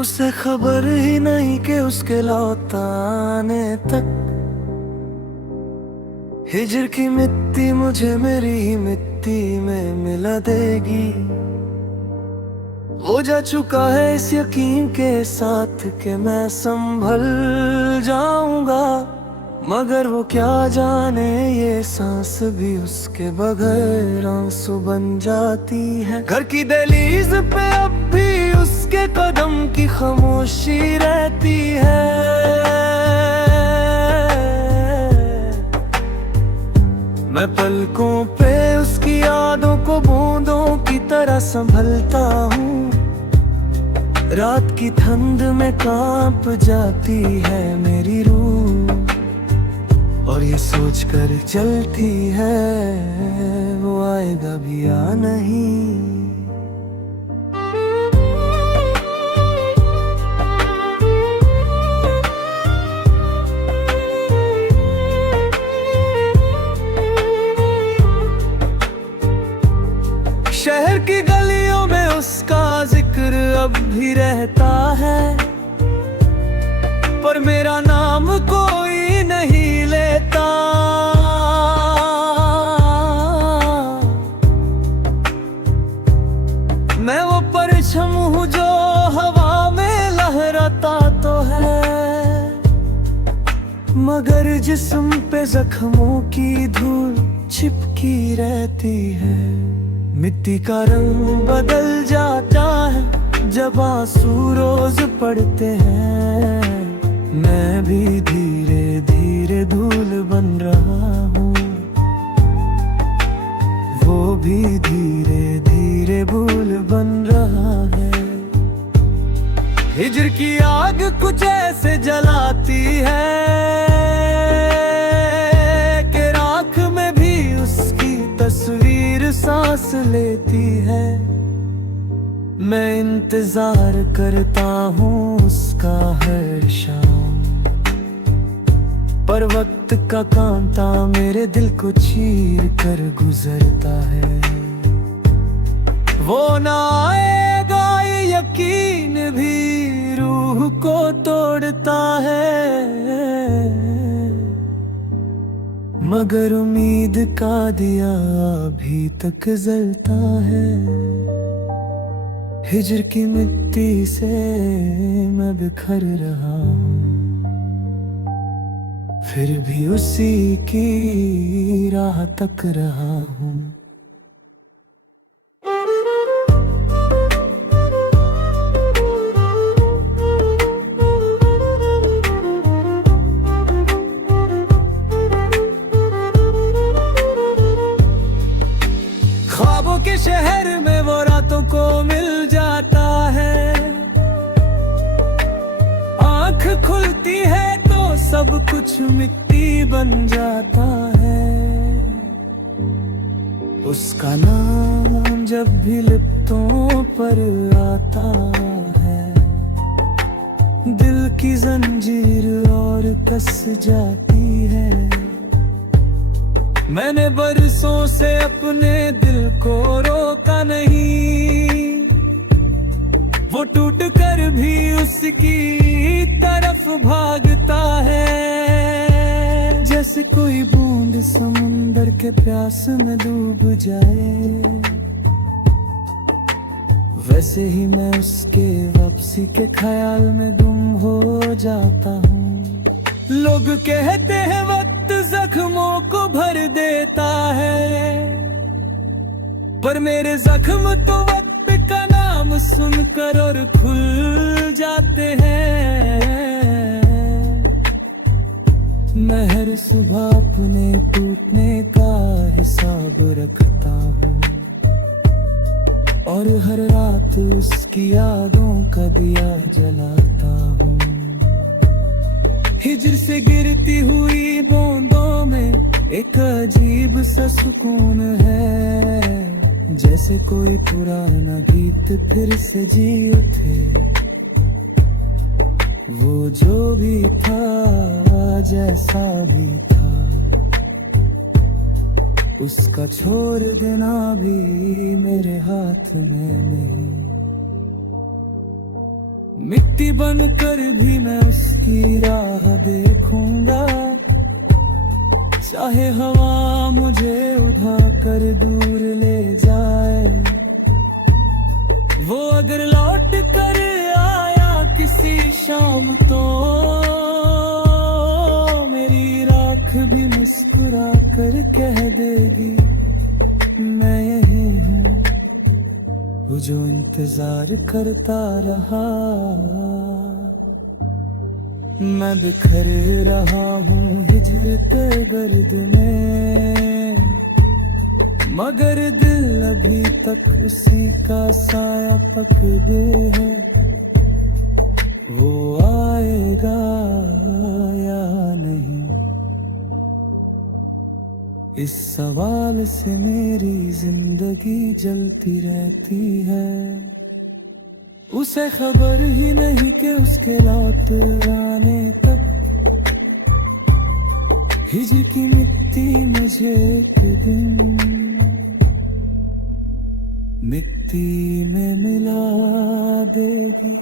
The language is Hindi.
उसे खबर ही नहीं कि उसके लौटाने तक हिजर की मिट्टी मुझे मेरी ही मिट्टी में मिला देगी। वो जा चुका है इस यकीन के साथ कि मैं संभल जाऊंगा, मगर वो क्या जाने ये सांस भी उसके बगैर आंसू बन जाती है। घर की दहलीज पे अब भी उसके कदम की खामोशी रहती है। मैं पलकों पे उसकी यादों को बूंदों की तरह संभलता हूँ। रात की ठंड में कांप जाती है मेरी रूह, और ये सोच कर चलती है वो आएगा भी या नहीं। शहर की गलियों में उसका जिक्र अब भी रहता है, पर मेरा नाम कोई नहीं लेता। मैं वो परछम हूँ जो हवा में लहराता तो है, मगर जिस्म पे जख्मों की धूल चिपकी रहती है। मिट्टी का रंग बदल जाता है जब आंसू रोज पड़ते हैं। मैं भी धीरे धीरे धूल बन रहा हूँ, वो भी धीरे धीरे भूल बन रहा है। हिजर की आग कुछ ऐसे जलाती है कि राख में भी उसकी तस्वीर सांस लेती है। मैं इंतजार करता हूँ उसका हर शाम, पर वक्त का कांटा मेरे दिल को चीर कर गुजरता है। वो ना आएगा ये यकीन भी रूह को तोड़ता है, मगर उम्मीद का दिया अभी तक जलता है। हिजर की मिट्टी से मैं बिखर रहा हूँ, फिर भी उसी की राह तक रहा हूँ। ख्वाबों के शहर में वो रातों को मिल जाता है। आँख खुलती है तो सब कुछ मिट्टी बन जाता है। उसका नाम जब भी लिप्तों पर आता है, दिल की जंजीर और कस जाती है। मैंने बरसों से अपने दिल को रोका नहीं, वो टूट कर भी उसकी तरफ भागता है। जैसे कोई बूंद समुंदर के प्यास में डूब जाए, वैसे ही मैं उसके वापसी के ख्याल में गुम हो जाता हूँ। लोग कहते हैं वक्त जख्मों को भर देता है, पर मेरे जख्म तो वक्त का नाम सुनकर और खुल जाते हैं। मैं हर सुबह अपने टूटने का हिसाब रखता हूँ, और हर रात उसकी यादों का दिया जलाता हूँ। हिजर से गिरती हुई बूंदों में एक अजीब सा सुकून है, जैसे कोई पुराना गीत फिर से जी उठे। वो जो भी था जैसा भी था, उसका छोड़ देना भी मेरे हाथ में नहीं। मिट्टी बनकर भी मैं उसकी राह देखूंगा, चाहे हवा मुझे उठा कर दूर ले जाए। वो अगर लौट कर आया किसी शाम तो मेरी राख भी मुस्कुरा कर कह देगी मैं यही हूँ, वो जो इंतजार करता रहा। मैं बिखर रहा हूँ हिजरते गर्द में, मगर दिल अभी तक उसी का साया पकड़े है। वो आएगा या नहीं, इस सवाल से मेरी जिंदगी जलती रहती है। उसे खबर ही नहीं कि उसके लौट आने तक हिजर की मिट्टी मुझे एक दिन मिट्टी में मिला देगी।